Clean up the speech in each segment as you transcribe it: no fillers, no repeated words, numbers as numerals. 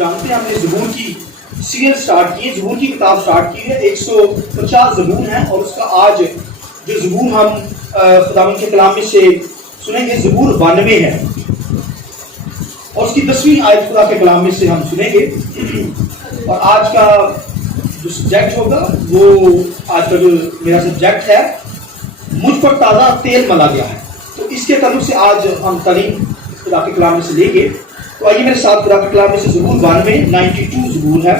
جانتے ہیں ہم نے زبور کی سیریل سٹارٹ کی ہے, زبور کی کتاب سٹارٹ کی ہے. 150 زبور ہیں اور اس کا آج جو زبور ہم خداوند کے کلام میں سے سنیں گے زبور 92 ہے اور اس کی 10ویں آیت خدا کے کلام میں سے ہم سنیں گے. اور آج کا جو سبجیکٹ ہوگا وہ آج کا جو میرا سبجیکٹ ہے مجھ پر تازہ تیل ملا گیا ہے. تو اس کے تعلق سے آج ہم تعلیم خدا کے کلام میں سے لیں گے. تو آئیے میرے ساتھ خدا کے کلام میں سے زبور 92 زبور ہے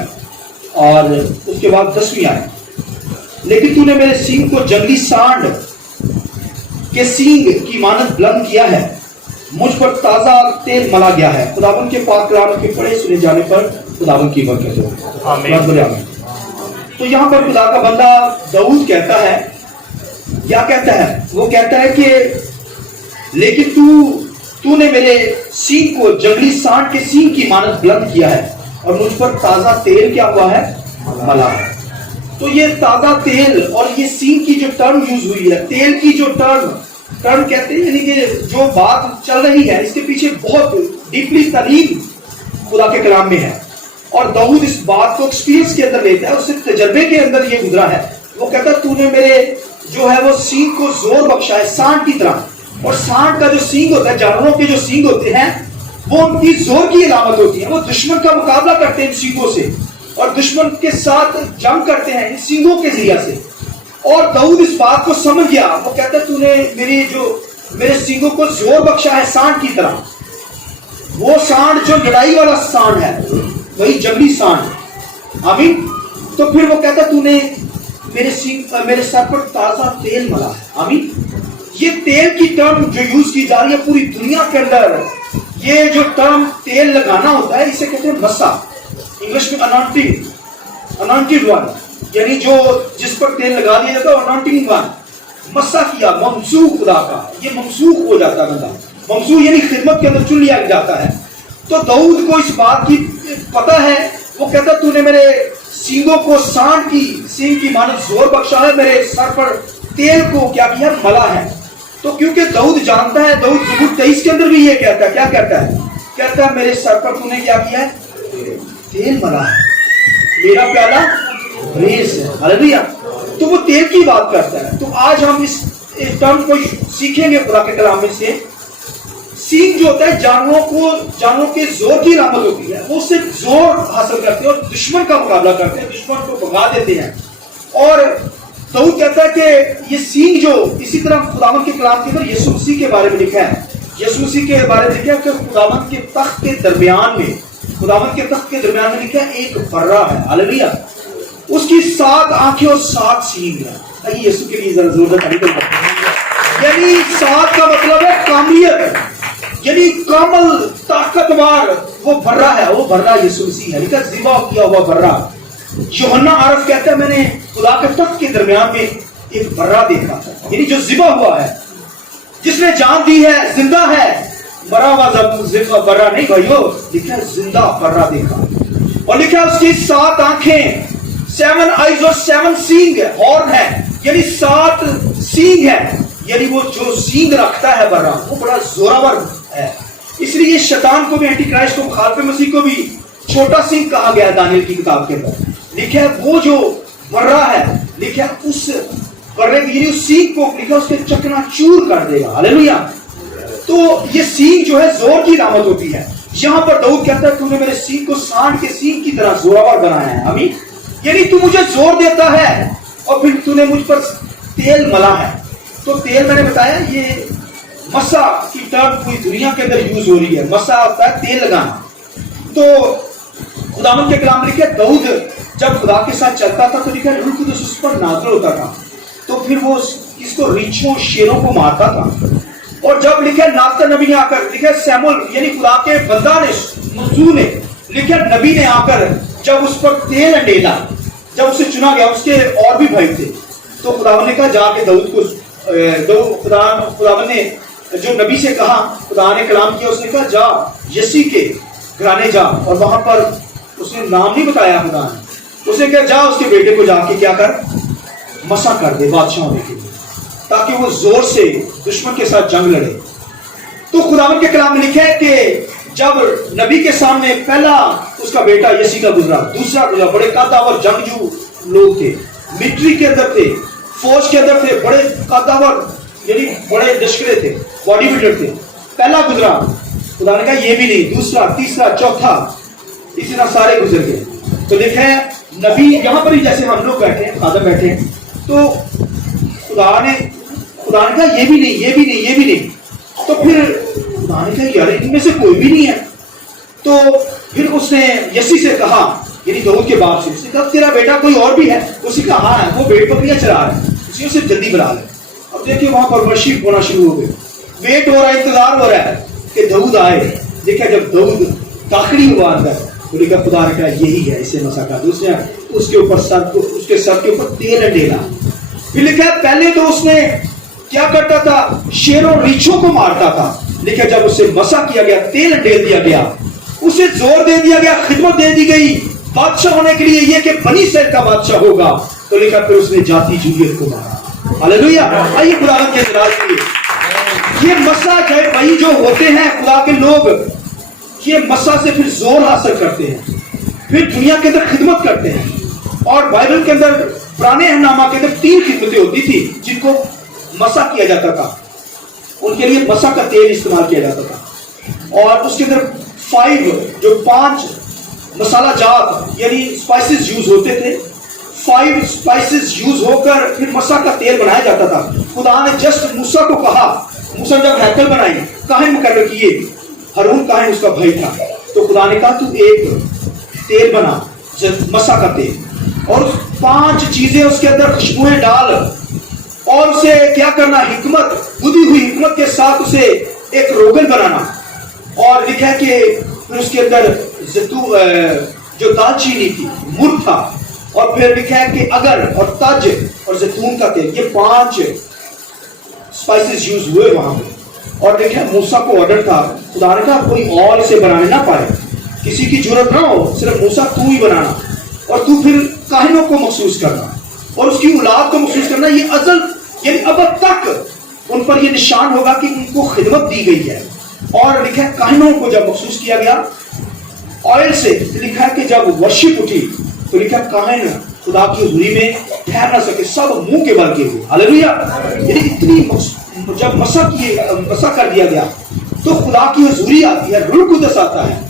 اور اس کے بعد 10ویں آیت. لیکن تو نے میرے سینگ کو جنگلی سانڈ کے سینگ کی مانند بلند کیا ہے, مجھ پر تازہ تیل ملا گیا ہے. خداوند کے پاک کلام کے پڑھے سنے جانے پر خداوند کی برکت ہو. آمین. تو یہاں پر خدا کا بندہ داؤد کہتا ہے, کیا کہتا ہے؟ وہ کہتا ہے کہ لیکن تو نے میرے سینگ کو جنگلی سانڈ کے سینگ کی مانند بلند کیا ہے اور مجھ پر تازہ تیل کیا ہوا ہے؟ ملا ہے. تو یہ تازہ تیل اور یہ سینگ کی جو ٹرم یوز ہوئی ہے, تیل کی جو ٹرم کہتے ہیں, یعنی کہ جو بات چل رہی ہے اس کے پیچھے بہت ڈیپلی تعلیم خدا کے کلام میں ہے. اور داؤد اس بات کو ایکسپیرینس کے اندر لیتا ہے, اس سے تجربے کے اندر یہ گزرا ہے. وہ کہتا ہے تو نے میرے جو ہے وہ سینگ کو زور بخشا ہے سانڈ کی طرح. اور سانڈ کا جو سینگ ہوتا ہے, جانوروں کے جو سینگ ہوتے ہیں وہ ان کی زور کی علامت ہوتی ہے. وہ دشمن کا مقابلہ کرتے ہیں ان سینگوں سے اور دشمن کے ساتھ جنگ کرتے ہیں ان سینگوں کے ذریعے سے. اور داؤد اس بات کو سمجھ گیا. وہ کہتا ہے تو نے میرے سینگوں کو زور بخشا ہے سانڈ کی طرح. وہ سانڈ جو لڑائی والا سانڈ ہے, وہی جنگلی سانڈ. آمین. تو پھر وہ کہتا ہے تو نے میرے سر پر تازہ تیل ملا ہے. آمین. یہ تیل کی ٹرم جو یوز کی جا رہی ہے پوری دنیا کے اندر, یہ جو ٹرم تیل لگانا ہوتا ہے اسے کہتے ہیں مسا. انگلش میں انانٹیڈ ون, یعنی جو جس پر تیل لگا دیا جاتا ہے انانٹنگ ون. مسا کیا, ممسوح خدا کا, یہ ممسوح ہو جاتا ہے بندہ. ممسوح یعنی خدمت کے اندر چن لیا جاتا ہے. تو داؤد کو اس بات کی پتہ ہے. وہ کہتا تو نے میرے سینگوں کو سانڈ کی سینگ کی مانند زور بخشا ہے, میرے سر پر تیل کو کیا کیا ملا ہے. تو کیونکہ داؤد جانتا ہے, داؤد زبور 23 کے اندر بھی یہ کہتا ہے, کیا کہتا ہے؟ کہتا ہے میرے سر پر تو نے کیا کیا ہے؟ تیل ملا ہے, میرا پیالہ ریس ہے. ہلیلویا. تو وہ تیل کی بات کرتا ہے. تو آج ہم اس ٹرم کو سیکھیں گے خدا کے کلام میں سے. سینگ جو ہوتا ہے جانوروں کے زور کی علامت ہوتی ہے. وہ اس سے زور حاصل کرتے ہیں اور دشمن کا مقابلہ کرتے ہیں, دشمن کو بھگا دیتے ہیں. اور داؤد کہتا ہے کہ یہ سینگ جو اسی طرح خداوند کے کلام کے اندر یسوع مسیح کے بارے میں لکھا ہے. یسوع مسیح کے بارے میں لکھا ہے کہ خداوند کے تخت کے درمیان میں لکھا ہے ایک برہ ہے. ہلیلویا. اس کی 7 آنکھیں اور 7 سینگ ہیں. یسوع کے لیے ذرا زور سے تعریف کریں. یعنی 7 کا مطلب ہے کاملیت, یعنی کامل طاقتور وہ برہ ہے. وہ برہ یسوع مسیح ہے, لکھا ذبح کیا ہوا برہ. یوحنا عارف کہتا ہے میں نے خدا کے تخت کے درمیان میں ایک برہ دیکھا, یعنی جو ذبح ہوا ہے, جس نے جان دی ہے, زندہ ہے. مرا ہوا برہ نہیں بھائیو, لکھا ہے زندہ برہ دیکھا. اور لکھا ہے اس کی 7 آنکھیں, 7 آئیز اور 7 سینگ ہے, ہارن ہے, یعنی 7 سینگ ہے. یعنی وہ جو سینگ رکھتا ہے برہ وہ بڑا زوراور ہے. اس لیے شیطان کو بھی, اینٹی کرائسٹ کو, مخالف مسیح کو بھی چھوٹا سینگ کہا گیا ہے دانیل کی کتاب کے اندر. لکھا ہے وہ جو برہ ہے, لکھا ہے اس برے کی, یعنی اس سینگ کو لکھا اس کے چکنا چور کر دے گا. ہلیلویا. تو یہ سینگ جو ہے زور کی علامت ہوتی ہے. یہاں پر داؤد کہتا ہے تو نے میرے سینگ کو سانڈ کے سینگ کی طرح زوراور بنایا ہے. آمین. یعنی تو مجھے زور دیتا ہے اور پھر تو نے مجھ پر تیل ملا ہے. تو تیل میں نے بتایا یہ مسا کی ٹرم پوری دنیا کے اندر یوز ہو رہی ہے. مسا ہوتا ہے تیل لگانا. تو خداوند کے کلام لکھا ہے داؤد جب خدا کے ساتھ چلتا تھا تو لکھا ہے روح القدس اس پر نازل ہوتا تھا, تو پھر وہ اس کو ریچھوں شیروں کو مارتا تھا. اور جب لکھا ہے ناتن نبی نے آ کر, لکھا ہے سیمول یعنی خدا کے بندہ نے, منظور نے, لکھا ہے نبی نے آ کر جب اس پر تیل انڈیلا, جب اسے چنا گیا, اس کے اور بھی بھائی تھے, تو خداوند نے کہا جا کے داؤد کو, خداوند نے جو نبی سے کہا, خدا نے کلام کیا, اس نے کہا جا یسی کے گھرانے جا, اور وہاں پر اس نے نام نہیں بتایا خدا نے, اس نے کہا جا اس کے بیٹے کو جا کے کیا کر, مسا کر دے بادشاہ ہونے کے لیے, تاکہ وہ زور سے دشمن کے ساتھ جنگ لڑے. تو خداوند کے کلام میں لکھا ہے کہ جب نبی کے سامنے پہلا اس کا بیٹا یسی کا گزرا، دوسرا گزرا، بڑے قاداور جنگجو لوگ تھے، ملٹری کے اندر تھے، فوج کے اندر تھے، بڑے قاداور یعنی بڑے لشکرے تھے، باڈی بلڈر تھے، پہلا گزرا، خدا نے کہا یہ بھی نہیں، دوسرا، تیسرا، چوتھا، اسی طرح سارے گزر گئے. تو دیکھیں نبی یہاں پر ہی جیسے ہم لوگ بیٹھے ہیں، خادم بیٹھے ہیں، تو خدا نے کہا یہ بھی نہیں، یہ بھی نہیں، یہ بھی نہیں. تو پھر خدا نے کہا یار ان میں سے کوئی بھی نہیں ہے. تو پھر اس نے یسی سے کہا، یعنی داؤد کے باپ سے، اس نے کہا تیرا بیٹا کوئی اور بھی ہے؟ اس نے کہا ہاں ہے، وہ بھیڑ بکریاں چرا رہا ہے، اسی سے جلدی بلا لے. اب دیکھیں وہاں پر ورشپ ہونا شروع ہو گئے، ویٹ ہو رہا ہے، انتظار ہو رہا ہے کہ داؤد آئے. دیکھا جب داؤد داخلی ہوا اندر تو لکھا خدا نے کہا یہی ہے، اسے مسا کر. اس نے اس کے اوپر اس کے سر کے اوپر تیل ڈالا. پھر لکھا پہلے تو اس نے کیا کرتا تھا، شیروں ریچھوں کو مارتا تھا، لیکن جب اسے مسا کیا گیا، تیل ڈال دیا گیا، اسے زور دے دیا گیا، خدمت دے دی گئی بادشاہ ہونے کے لیے، یہ کہ بنی اسرائیل کا بادشاہ ہوگا، تو لکھا پھر اس نے جاتی جولیت کو مارا. ہاللیلویہ. آئیے خدا کے اعزاز کے لیے یہ مسا ہے بھائی، جو ہوتے ہیں خدا کے لوگ یہ مسا سے پھر زور حاصل کرتے ہیں، پھر دنیا کے اندر خدمت کرتے ہیں. اور بائبل کے اندر پرانے احنامہ کے اندر 3 خدمتیں ہوتی تھی جن کو مسا کیا جاتا تھا، ان کے لیے مسا کا تیل استعمال کیا جاتا تھا. اور اس کے اندر 5 مسالہ جات یعنی اسپائسز یوز ہوتے تھے. 5 اسپائسز یوز ہو کر پھر مسا کا تیل بنایا جاتا تھا. خدا نے جسٹ موسیٰ کو کہا، موسیٰ جب ہیکل بنائی، کاہن مقرر کیے، ہارون کاہن اس کا بھائی تھا، تو خدا نے کہا تو ایک تیل بنا، مسا کا تیل، اور 5 چیزیں اس کے اندر خوشبوئیں ڈال، اور اسے کیا کرنا، حکمت، بدھی ہوئی حکمت کے ساتھ اسے ایک روغن بنانا. اور لکھا ہے کہ پھر اس کے اندر جو دال چینی تھی، مرغ تھا، اور پھر لکھا ہے کہ اگر اور تج اور زیتون کا تیل، یہ 5 اسپائسز یوز ہوئے وہاں پہ. اور دیکھیں موسیٰ کو آرڈر تھا، خدا نے کہا کوئی اور اسے بنانے نہ پائے، کسی کی ضرورت نہ ہو، صرف موسیٰ تو ہی بنانا، اور تو پھر کاہنوں کو مخصوص کرنا اور اس کی اولاد کو مخصوص کرنا. یہ ازل یعنی اب تک ان پر یہ نشان ہوگا کہ ان کو خدمت دی گئی ہے. اور لکھا ہے کاہنوں کو جب مخصوص کیا گیا آئل سے، لکھا ہے کہ جب ورشپ اٹھی تو لکھا ہے کاہن خدا کی حضوری میں ٹھہر نہ سکے، سب منہ کے بل کے ہوئے. ہاللیلویہ. یعنی اتنی جب مسا کر دیا گیا تو خدا کی حضوری آتی ہے، روح القدس آتا ہے.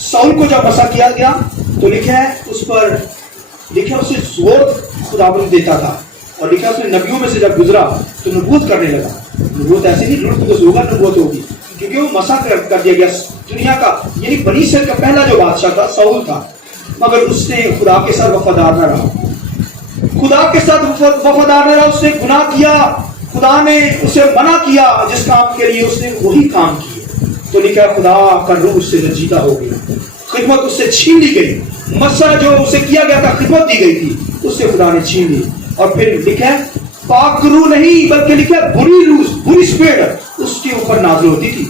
ساؤل کو جب مسا کیا گیا تو لکھا ہے اس پر لکھا اسے زور خدا دیتا تھا، اور لکھا اس نے نبیوں میں سے جب گزرا تو نبوت کرنے لگا. نبوت ایسے نہیں، روح القدس ہوگا، نبوت ہوگی، کیونکہ وہ مسا کر دیا گیا. دنیا کا یعنی بنی اسرائیل کا پہلا جو بادشاہ تھا ساؤل تھا، مگر اس نے خدا کے ساتھ وفادار نہ رہا، خدا کے ساتھ وفادار نہ رہا. اس نے گناہ کیا، خدا نے اسے منع کیا جس کام کے لیے، اس نے وہی کام کیے. تو لکھا خدا کا روح اس سے رنجیدہ ہو گیا، خدمت اس سے چھین لی گئی. مسا جو اسے کیا گیا تھا، خدمت دی گئی تھی، اس سے خدا نے چھین لی. اور پھر لکھا ہے پاک روح نہیں بلکہ لکھا ہے بری اسپرٹ اس کے اوپر نازل ہوتی تھی.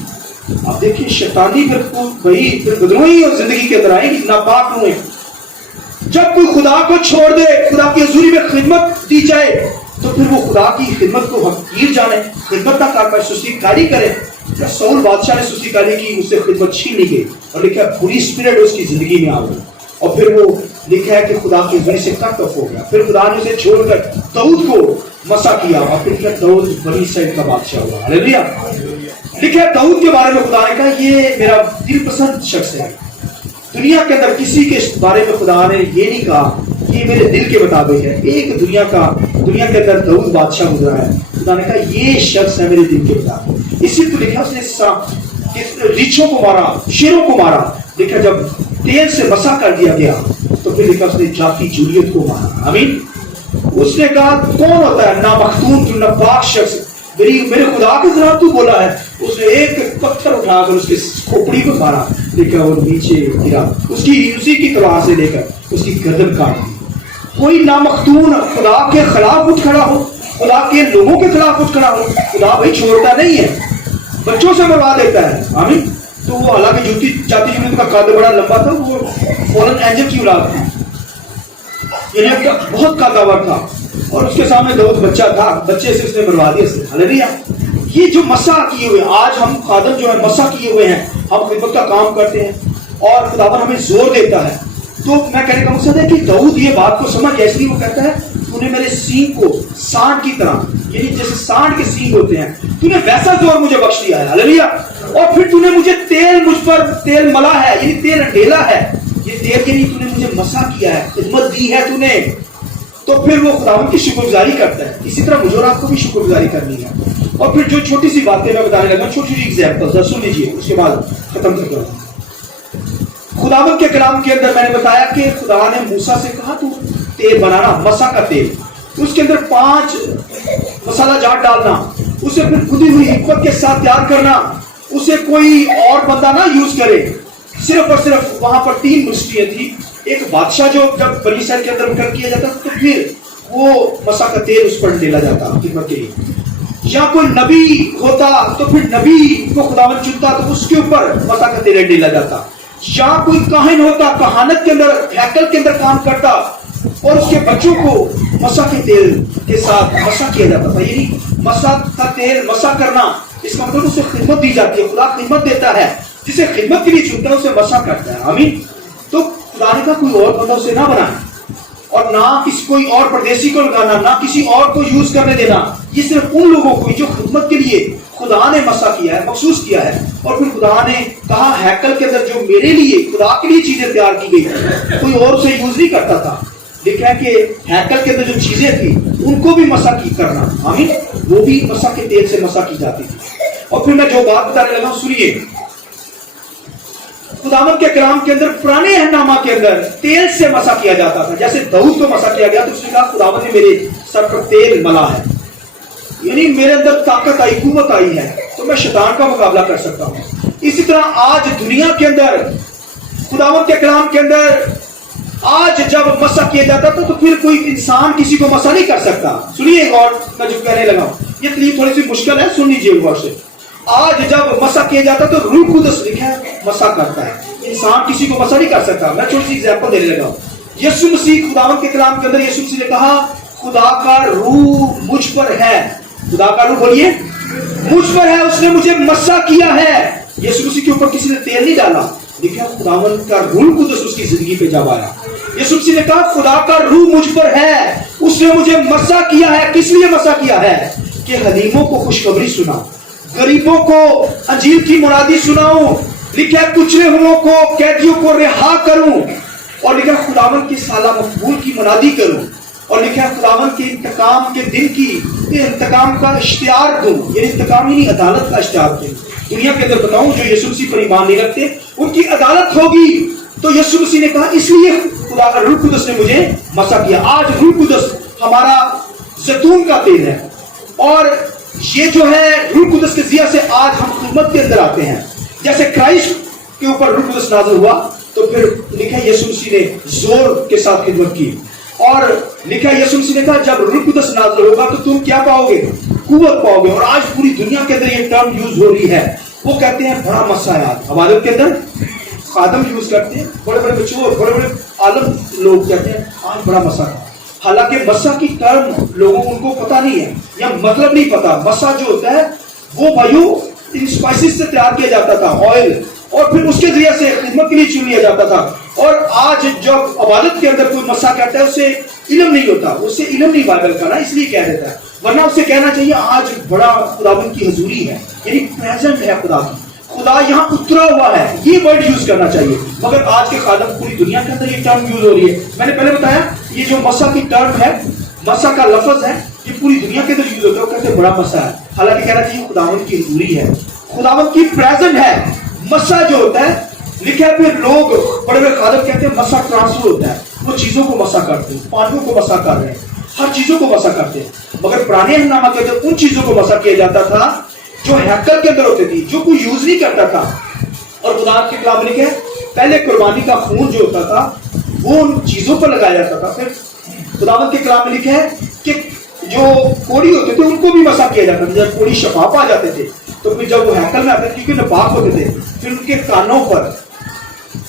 اب دیکھیں شیطانی پھر بدروہی اور زندگی کے اندر آئے گی، ناپاک روحیں. جب کوئی خدا کو چھوڑ دے، خدا کی حضوری میں خدمت دی جائے، تو پھر وہ خدا کی خدمت کو حقیر جانے، خدمت نہ کر پائے، سستی کاری کرے. ساؤل بادشاہ نے سستی کاری کی، اس سے خدمت چھین لی گئی، اور لکھا ہے بری اسپرٹ اس کی زندگی میں آ گئی. اور پھر وہ لکھا ہے کہ خدا کی حضوری سے کٹ آف ہو گیا. پھر خدا نے اسے چھوڑ کر داؤد کو مسا کیا، اور پھر کیا داؤد بنی اسرائیل کا بادشاہ ہوا. ہاللیلویہ. لکھا ہے داؤد کے بارے میں خدا نے کہا یہ میرا دل پسند شخص ہے. دنیا کے اندر کسی کے بارے میں خدا نے یہ نہیں کہا کہ یہ میرے دل کے مطابق ہے. ایک دنیا کے اندر داؤد بادشاہ گزرا ہے، خدا نے کہا یہ شخص ہے میرے دل کے مطابق. اسی کو لکھا اس نے ریچھوں کو مارا، شیروں کو مارا. لکھا جب تیل سے مسا کر دیا گیا تو پھر لکھا اس نے جاتی جولیت کو مارا. آمین. اس نے کہا کون ہوتا ہے نامختون جو ناپاک شخص، میرے خدا کے ذرا تو بولا ہے. اس نے ایک پتھر اٹھا کر اس کے کھوپڑی کو مارا، دیکھا وہ نیچے گرا، اسی کی تلوار سے لے کر اس کی گردن کاٹ دی. کوئی نامختون خدا کے خلاف اٹھ کھڑا ہو، خدا کے لوگوں کے خلاف اٹھ کھڑا ہو، خدا بھائی چھوڑتا نہیں ہے، بچوں سے مروا دیتا ہے. آمین. تو وہ حالانکہ جاتی جولیت کا قد بڑا لمبا تھا، وہ فالن اینجل کی اولاد تھی، یعنی بہت قداور تھا، اور اس کے سامنے داؤد بچہ تھا، بچے سے اس نے مروا دیا. ہاللیلویہ. یہ جو مسح کیے ہوئے، آج ہم خادم جو ہے مسح کیے ہوئے ہیں، ہم خدمت کا کام کرتے ہیں اور خداوند ہمیں زور دیتا ہے. تو میں کہنے کا مقصد ہے کہ داؤد یہ بات کو سمجھ گیا، اس لیے وہ کہتا ہے تو نے میرے سینگ کو سانڈ کی طرح، یعنی جیسے سانڈ کے سینگ ہوتے ہیں، تو نے ویسا زور مجھے بخش دیا ہے. ہلیلویا. اور پھر تو نے مجھے مجھ پر تیل ملا ہے، یعنی تیل ڈھیلا ہے. یہ تیل یعنی تو نے مجھے مسح کیا ہے، خدمت دی ہے تو نے. تو پھر وہ خداوند کی شکر گزاری کرتا ہے. اسی طرح مجھے اور آپ کو بھی شکر گزاری کرنی ہے. اور پھر جو چھوٹی سی باتیں میں بتانے لگا، چھوٹی چھوٹی ایگزامپل سن لیجیے، اس کے بعد ختم کرتا ہوں. خداوند کے کلام کے اندر میں نے بتایا کہ خدا نے موسیٰ سے کہا تو تیل بنانا، مسح کا تیل، اس کے اندر 5 مسالہ جات ڈالنا، اسے پھر کھدی ہوئی حکمت کے ساتھ تیار کرنا، اسے کوئی اور بندہ نہ یوز کرے. صرف اور صرف وہاں پر 3 مسٹریاں تھی. ایک بادشاہ جو جب بنی اسرائیل کے اندر مقرر کیا جاتا تو پھر وہ مسح کا تیل اس پر ڈالا جاتا خدمت کے لیے. یا کوئی نبی ہوتا تو پھر نبی کو خداوند چنتا تو اس کے اوپر مسح کا تیل ڈالا جاتا. یا کوئی کاہن ہوتا، کہانت کے اندر ہیکل کے اندر کام کرتا اور اس کے بچوں کو مسح کے تیل کے ساتھ مسح کیا جاتا تھا. یعنی مسح کا تیل مسح کرنا، اس کا مطلب اسے خدمت دی جاتی ہے. خدا خدمت دیتا ہے، جسے خدمت کے لیے چنتا ہے اسے مسح کرتا ہے. آمین. تو خدا نے کہا کوئی اور بندہ اسے نہ بنائے اور نہ کسی کوئی اور پردیسی کو لگانا، نہ کسی اور کو یوز کرنے دینا. یہ صرف ان لوگوں کو جو خدمت کے لیے خدا نے مسح کیا ہے، مخصوص کیا ہے. اور پھر خدا نے کہا ہیکل کے اندر جو میرے لیے خدا کے لیے چیزیں تیار کی گئی کوئی اور اسے یوز نہیں کرتا تھا. لکھا ہے کہ ہیکل کے اندر جو چیزیں تھی ان کو بھی مسح کی کرنا، آمین، وہ بھی مسح کے تیل سے مسح کی جاتی تھی. اور پھر میں جو بات بتانے لگا سنیے. خداوند کے کلام کے اندر پرانے عہد نامہ کے اندر تیل سے مسح کیا جاتا تھا. جیسے داؤد کو مسح کیا گیا تو اس نے کہا خداوند نے میرے سر پر تیل ملا ہے، یعنی میرے اندر طاقت آئی، قوت آئی ہے تو میں شیطان کا مقابلہ کر سکتا ہوں. اسی طرح آج دنیا کے اندر خداوند کے کلام کے اندر آج جب مسح کیا جاتا تھا تو پھر کوئی انسان کسی کو مسح نہیں کر سکتا. سنیے غور، میں جو کہنے لگا ہوں یہ تکلیف تھوڑی سی مشکل ہے، سن لیجیے غور سے. آج جب مسح کیا جاتا تو روح قدس لکھا ہے مسح کرتا ہے، انسان کسی کو مسح نہیں کر سکتا. میں چھوٹی سی ایگزامپل دینے لگا ہوں. یسوع مسیح خداوند کے کلام کے اندر یسوع مسیح نے کہا خدا کا روح مجھ پر ہے. خدا کا روح بولیے مجھ پر ہے، اس نے مجھے مسح کیا ہے. یسوع مسیح کے اوپر کسی نے تیل نہیں ڈالا، دیکھا خداوند کا روح قدس اس کی زندگی پہ جب آیا. یسوع مسیح نے کہا خدا کا روح مجھ پر ہے، اس نے مجھے مسح کیا ہے. کس لیے مسح کیا ہے؟ کہ حلیموں کو خوشخبری سنا، غریبوں کو انجیل کی مرادی سناؤں، لکھا ہے کچلے ہوئوں کو، قیدیوں کو رہا کروں، اور لکھا ہے خداوند کی سالہ مقبول کی منادی کروں، اور لکھا ہے خداوند کے انتقام کے دن کی انتقام کا اشتہار دوں. یعنی انتقام ہی نہیں، عدالت کا اشتہار دوں. دنیا کے اندر بتاؤں جو یسوع مسیح پر ایمان نہیں رکھتے ان کی عدالت ہوگی. تو یسوع مسیح نے کہا اس لیے خدا کا روح قدس نے مجھے مسح کیا. آج روح قدس ہمارا زیتون کا تیل ہے، اور یہ جو ہے روح قدس کے ذریعے سے آج ہم خدمت کے اندر آتے ہیں. جیسے کرائسٹ کے اوپر روح قدس نازل ہوا تو پھر لکھا ہے یسوع مسیح نے زور کے ساتھ خدمت کی. اور لکھا ہے یسوع مسیح نے کہا جب روح قدس نازل ہوگا تو تم کیا پاؤ گے؟ قوت پاؤ گے. اور آج پوری دنیا کے اندر یہ ٹرم یوز ہو رہی ہے، وہ کہتے ہیں بڑا مسح. عبادت کے اندر خادم یوز کرتے ہیں، بڑے بڑے مچور، بڑے بڑے عالم لوگ کہتے ہیں آج بڑا مسح. حالانکہ مسح کی ٹرم لوگوں ان کو پتا نہیں ہے یا مطلب نہیں پتا. مسح جو ہوتا ہے وہ بھائیوں ان اسپائسز سے تیار کیا جاتا تھا، آئل، اور پھر اس کے ذریعے سے خدمت کے لیے چن لیا جاتا تھا. اور آج جب عبادت کے اندر کوئی مسح کہتا ہے اسے علم نہیں ہوتا، اسے علم نہیں بائبل کا نا، اس لیے کہہ دیتا ہے. ورنہ اسے کہنا چاہیے آج بڑا خداوند کی حضوری ہے، یعنی پریزنٹ ہے خدا کی، خدا یہاں اترا ہوا ہے، یہ ورڈ یوز کرنا چاہیے. مگر آج کے خادم پوری دنیا کے اندر یہ ٹرم یوز ہو رہی ہے. میں نے پہلے بتایا یہ جو مسح کی ٹرم ہے، مسح کا لفظ ہے، یہ پوری دنیا کے اندر یوز ہوتا ہے. وہ کہتے ہیں بڑا مسح ہے، حالانکہ کہنا چاہیے خداوند کی حضوری ہے، خداوند کی پریزنٹ ہے. مسح جو ہوتا ہے لکھا ہے پھر لوگ بڑے بڑے خادم کہتے ہیں مسح ٹرانسفر ہوتا ہے، وہ چیزوں کو مسح کرتے ہیں، پانیوں کو مسح کر رہے ہیں، ہر چیزوں کو مسح کرتے ہیں. مگر پرانے عہد نامہ کے اندر ان چیزوں کو مسح کیا جاتا تھا جو ہیکل کے اندر ہوتی تھی، جو کوئی یوز نہیں کرتا تھا. اور خدا کے کلام میں لکھا ہے پہلے قربانی کا خون جو ہوتا تھا وہ ان چیزوں پر لگایا جاتا تھا. پھر خداوند کے کلام میں لکھا ہے کہ جو کوڑی ہوتے تھے ان کو بھی مسح کیا جاتا تھا. جب کوڑی شفاف آ جاتے تھے تو پھر جب وہ ہیکل میں آتے تھے کیونکہ ناپاک ہوتے تھے، پھر ان کے کانوں پر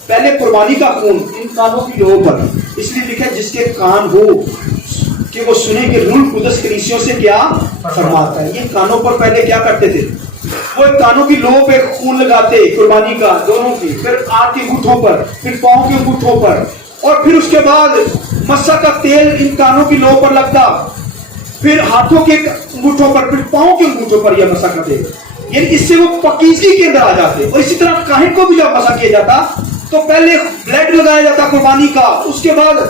پہلے قربانی کا خون ان کانوں کی لوہوں پر، اس لیے لکھا ہے جس کے کان ہو کہ وہ سنیں کہ روح القدس کلیسیوں سے کیا فرماتا ہے. یہ کانوں پر پہلے کیا کرتے تھے؟ وہ کانوں کی لوہوں پہ خون لگاتے قربانی کا دونوں کی، پھر آنکھ کے انگوٹھوں پر، پھر پاؤں کے انگوٹھوں پر، اور پھر اس کے بعد مسح کا تیل ان کانوں کی لوہوں پر لگتا، پھر ہاتھوں کے انگوٹھوں پر، پھر پاؤں کے انگوٹھوں پر یہ مسح کا تیل. یعنی اس سے وہ پاکیزگی کے اندر آ جاتے. اور اسی طرح کاہن کو بھی جب مسح کیا جاتا تو پہلے بلیڈ لگایا جاتا قربانی کا، اس کے بعد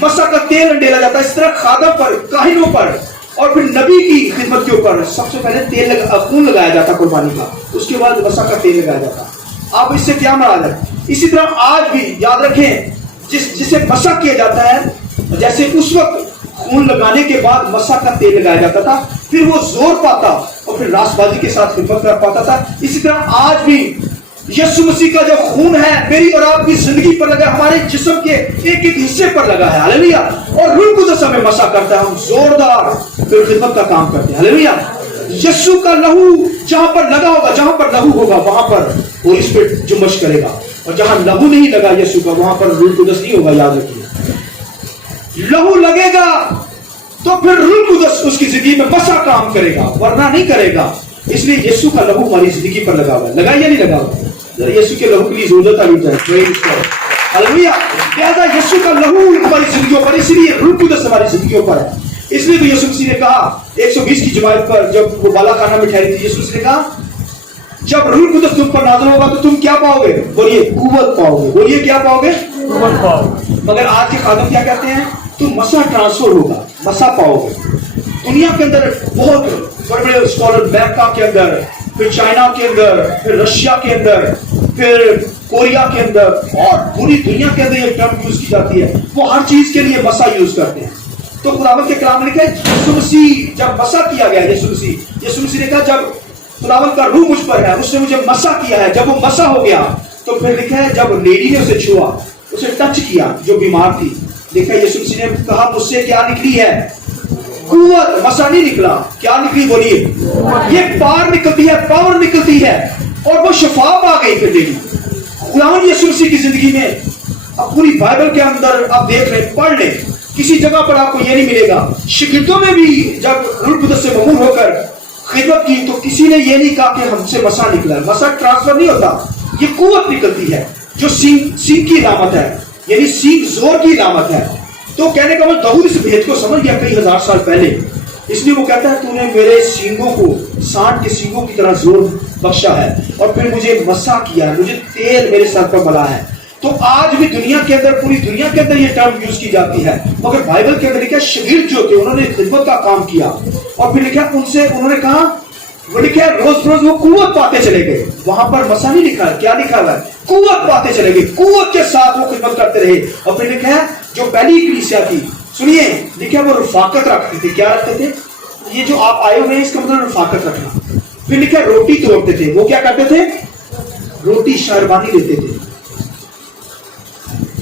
مسح کا تیل ڈالا جاتا. اس طرح خادم پر، کاہنوں پر، اور پھر نبی کی خدمت کے اوپر سب سے پہلے خون لگایا جاتا قربانی کا، اس کے بعد مسح کا تیل لگایا جاتا. آپ اس سے کیا مراد ہے؟ اسی طرح آج بھی یاد رکھیں جسے مسح کیا جاتا ہے، جیسے اس وقت خون لگانے کے بعد مسح کا تیل لگایا جاتا تھا، پھر وہ زور پاتا اور پھر راست بازی کے ساتھ خدمت کر پاتا تھا. اسی طرح آج بھی یسوع مسیح کا جو خون ہے میری اور آپ کی زندگی پر لگا، ہمارے جسم کے ایک ایک حصے پر لگا ہے. ہاللیلویہ. اور روح القدس ہمیں مسح کرتا ہے، ہم زوردار پھر خدمت کا کام کرتے ہیں. ہاللیلویہ. یسوع کا لہو جہاں پر لگا ہوگا، جہاں پر لہو ہوگا وہاں پر ہولی اسپرٹ جنبش کرے گا، اور جہاں لہو نہیں لگا یسوع کا وہاں پر روح القدس نہیں ہوگا. یاد رکھیے، لہو لگے گا تو پھر روح القدس اس کی زندگی میں مسح کام کرے گا، ورنہ نہیں کرے گا. اس لیے یسوع کا لہو ہماری زندگی پر لگا ہوا ہے. لگا یا نہیں لگا ہوا؟ یسوع کے لہو کے لیے ضرورت آنی چاہیے. ہاللیلویہ. لہذا یسوع کا لہو ہماری زندگیوں پر، اس لیے روح القدس ہماری زندگیوں پر ہے. اس لیے تو یسوع مسیح نے کہا 120 کی جماعت پر جب وہ بالا خانہ میں ٹھہری تھی، یسوع مسیح نے کہا جب روح القدس تم پر نازل ہوگا تو تم کیا پاؤ گے؟ بولیے قوت پاؤ گے. بولیے کیا پاؤ گے؟ قوت پاؤ گے. مگر آج کے خادم کیا کہتے ہیں؟ تم مسح ٹرانسفر ہوگا، مسح پاؤ گے. دنیا کے اندر بہت بڑے بڑے اسکالر، امریکہ کے اندر، پھر چائنا کے اندر، پھر رشیا کے اندر، پھر کوریا کے اندر، اور پوری دنیا کے اندر یہ ٹرم یوز کی جاتی ہے. وہ ہر چیز کے لیے مسح یوز کرتے ہیں. تو خداوند کے کلام میں لکھا ہے یسوع مسیح جب مسح کیا گیا، یسوع مسیح نے کہا جب خداوند کا روح مجھ پر ہے، اس نے مجھے مسح کیا ہے. جب وہ مسح ہو گیا تو پھر لکھا ہے جب لیڈی نے اسے چھوا، اسے ٹچ کیا جو بیمار تھی، لکھا ہے یسوع مسیح نے کہا مجھ سے کیا نکلی ہے؟ قوت. مسح نہیں نکلا، کیا نکلی؟ بولیے. یہ پار نکلتی ہے، پاور نکلتی ہے، اور وہ شفا پا گئی. پھر لیڈی خداوند یسوع مسیح کی زندگی میں، اب پوری بائبل کے اندر آپ دیکھ لیں، پڑھ لیں، کسی جگہ پر آپ کو یہ نہیں ملے گا. شاگردوں میں بھی جب روح القدس سے مأمور ہو کر خدمت کی تو کسی نے یہ نہیں کہا کہ ہم سے مسح نکلا ہے. مسح ٹرانسفر نہیں ہوتا، یہ قوت نکلتی ہے جو سینگ کی علامت ہے، یعنی سینگ زور کی علامت ہے. تو کہنے کا مطلب داؤد اس بھید کو سمجھ گیا کئی ہزار سال پہلے، اس لیے وہ کہتا ہے تو نے میرے سینگوں کو سانڈ کے سینگوں کی طرح زور بخشا ہے، اور پھر مجھے مسح کیا ہے، مجھے تیل میرے سر پر ملا ہے. تو آج بھی دنیا کے اندر، پوری دنیا کے اندر یہ ٹرم یوز کی جاتی ہے. مگر بائبل کے اندر لکھا شاگرد جو تھے انہوں نے خدمت کا کام کیا، اور پھر لکھا ان سے انہوں نے کہا، وہ لکھا ہے روز روز وہ قوت پاتے چلے گئے. وہاں پر مسح نہیں لکھا ہے، کیا لکھا ہوا ہے؟ قوت پاتے چلے گئے. قوت کے ساتھ وہ خدمت کرتے رہے. اور پھر لکھا ہے جو پہلی کلیسیا تھی، سنیے، لکھا وہ رفاقت رکھتے تھے. کیا رکھتے تھے؟ یہ جو آپ آئے ہوئے ہیں اس کا مطلب رفاقت رکھنا. پھر لکھا روٹی توڑتے تھے. وہ کیا کرتے تھے؟ روٹی شہربانی دیتے تھے.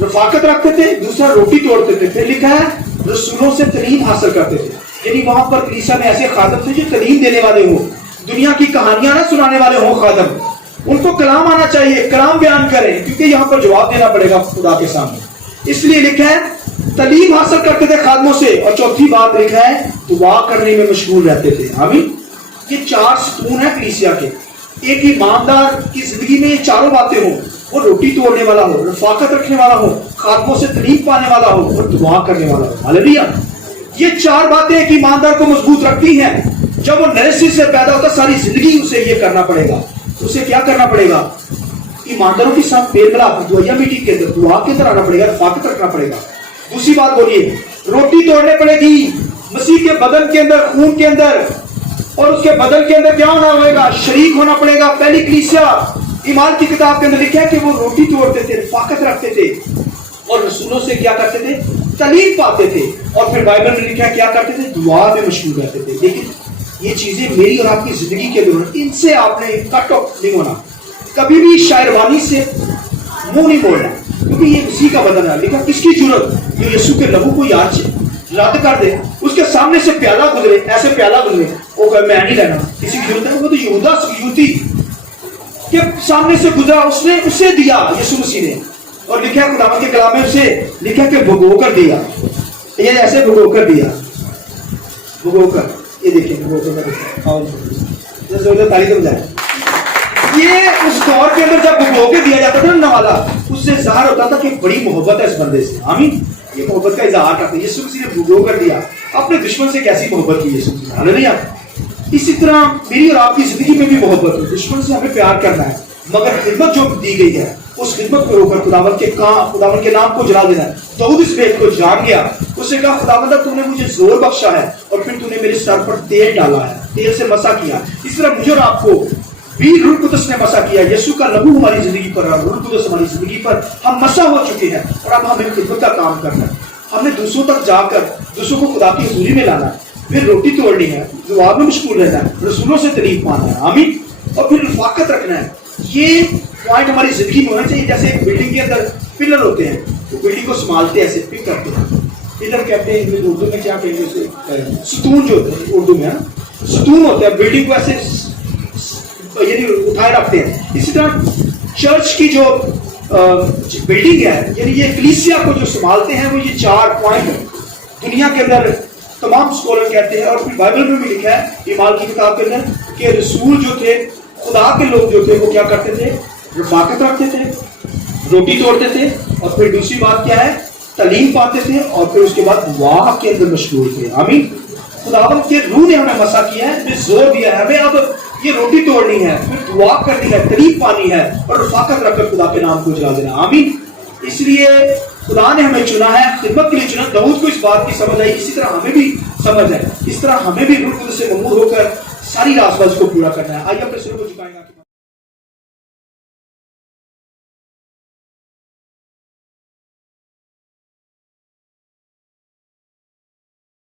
رفاقت رکھتے تھے، دوسرا روٹی توڑتے تھے. پھر لکھا ہے رسولوں سے تعلیم حاصل کرتے تھے. یعنی وہاں پر کلیسیا میں ایسے خادم تھے جو تعلیم دینے والے ہوں، دنیا کی کہانیاں نہ سنانے والے ہوں خادم. ان کو کلام آنا چاہیے، کلام بیان کریں، کیونکہ یہاں پر جواب دینا پڑے گا خدا کے سامنے. اس لیے لکھا ہے تعلیم حاصل کرتے تھے خادموں سے. اور چوتھی بات لکھا ہے دعا کرنے میں مشغول رہتے تھے. آمین. یہ 4 ستون ہیں کلیسیا کے. ایک ایماندار کی زندگی میں یہ چاروں باتیں ہوں، وہ روٹی توڑنے والا ہو، رفاقت رکھنے والا ہو، خادموں سے تعلیم پانے والا ہو، اور دعا کرنے والا ہو. ہاللیلویہ. یہ 4 باتیں ایک ایماندار کو مضبوط رکھتی ہیں. جب وہ نئے سر سے پیدا ہوتا ساری زندگی اسے یہ کرنا پڑے گا. اسے کیا کرنا پڑے گا؟ ایمانداروں کے ساتھ میل ملاپ، دعائیا میٹنگ کے اندر، دعا کے اندر آنا پڑے گا، رفاقت رکھنا پڑے گا. دوسری بات بولیے، روٹی توڑنے پڑے گی مسیح کے بدن کے اندر، خون کے اندر، اور اس کے بدن کے اندر کیا ہونا ہوئے گا؟ شریک ہونا پڑے گا. پہلی کلیسیا ایمان کی کتاب کے اندر لکھا ہے کہ وہ روٹی توڑتے تھے، رفاقت رکھتے تھے، اور رسولوں سے کیا کرتے تھے؟ تعلیم پاتے تھے. اور پھر بائبل میں لکھا ہے کیا کرتے تھے؟ دعا میں مشغول رہتے تھے. لیکن یہ چیزیں میری اور آپ کی زندگی کے دوران، ان سے آپ نے کٹ آف نہیں ہونا. کبھی بھی شاعروانی سے منہ نہیں موڑنا، کیونکہ یہ اسی کا بدن ہے. لکھا کس کی ضرورت جو یسوع کے لہو کو یاد رد کر دے، اس کے سامنے سے پیالہ گزرے، ایسے پیالہ گزرے، وہ کہ میں نہیں لینا. کسی کی ضرورت ہے؟ وہ تو یہودا یہودی کے سامنے سے گزرا، اس نے اسے دیا یسوع مسیح نے. اور لکھا ہے خداوند کے کلام میں اسے لکھا کہ بھگو کر دیا، یہ ایسے بھگو کر دیا. بھگو کر, یہ دیکھیں بھگو کر تاریخ جائے. یہ اس دور کے اندر جب بھگو کے دیا جاتا تھا نا نوالا, اس سے ظاہر ہوتا تھا کہ بڑی محبت ہے اس بندے سے. آمین. یہ محبت کا اظہار کرتے ہیں. یسوع مسیح نے بھگو کر دیا, اپنے دشمن سے کیسی محبت کی یسوع مسیح نے. ہاللیلویہ. اسی طرح میری اور آپ کی زندگی میں بھی محبت ہے. دشمن سے ہمیں پیار کرنا ہے, مگر خدمت جو دی گئی ہے اس خدمت کو رو کر خداوند کے نام کو جلا دینا ہے. داؤد اس بات کو جان گیا, اس نے کہا خداوند تو نے مجھے زور بخشا ہے اور پھر تو نے میرے سر پر تیل ڈالا ہے, تیل سے مسا کیا. اس طرح مجھے اور آپ کو بھی روح القدس نے مسا کیا. یسوع کا لہو ہماری زندگی پر ہے, روح القدس ہماری زندگی پر, ہم مسا ہو چکے ہیں اور اب ہمیں خدمت کا کام کرنا ہے. ہم نے دوسروں تک جا کر دوسروں کو خدا کی حضوری میں لانا ہے, پھر روٹی توڑنی ہے, دعا میں مشغول رہنا ہے, رسولوں سے تعریف ماننا ہے. آمین. اور پھر رفاقت رکھنا ہے. یہ پوائنٹ ہماری زندگی میں ہونا چاہیے. جیسے ایک بلڈنگ کے اندر پلر ہوتے ہیں, تو بلڈنگ کو سنبھالتے ہیں, ایسے پک کرتے ہیں. پلر کہتے ہیں اردو میں کیا کہیں گے, ستون جو ہوتے ہیں اردو میں, ستون ہوتے ہیں, بلڈنگ کو ایسے یعنی اٹھائے رکھتے ہیں. اسی طرح چرچ کی جو بلڈنگ ہے, یعنی یہ کلیسیا کو جو سنبھالتے ہیں, وہ یہ 4 پوائنٹ دنیا کے اندر تمام اسکالر کہتے ہیں. اور پھر بائبل میں بھی لکھا ہے ایمال کی کتاب کے اندر کہ رسول جو تھے, خدا کے لوگ جو تھے, وہ کیا کرتے تھے, رفاقت رکھتے تھے, روٹی توڑتے تھے, اور پھر دوسری بات کیا ہے, تعلیم پاتے تھے, اور پھر اس کے بعد دعا کے اندر مشغول تھے. آمین. خداوند کے روح نے ہمیں مسا کیا ہے, ہمیں زور دیا ہے, ہمیں اب یہ روٹی توڑنی ہے, پھر دعا کرنی ہے, تعلیم پانی ہے, اور رفاقت رکھ کر خدا کے نام کو جلا دینا. آمین. اس لیے خدا نے ہمیں چنا ہے, خدمت کے لیے چنا. داؤد کو اس بات کی سمجھ آئی, اسی طرح ہمیں بھی سمجھ ہے. اس طرح ہمیں بھی روح القدس سے ممور ہو کر ساری راز باز کو پورا کرنا ہے. آئیے اپنے سروں کو جھکائیں گے.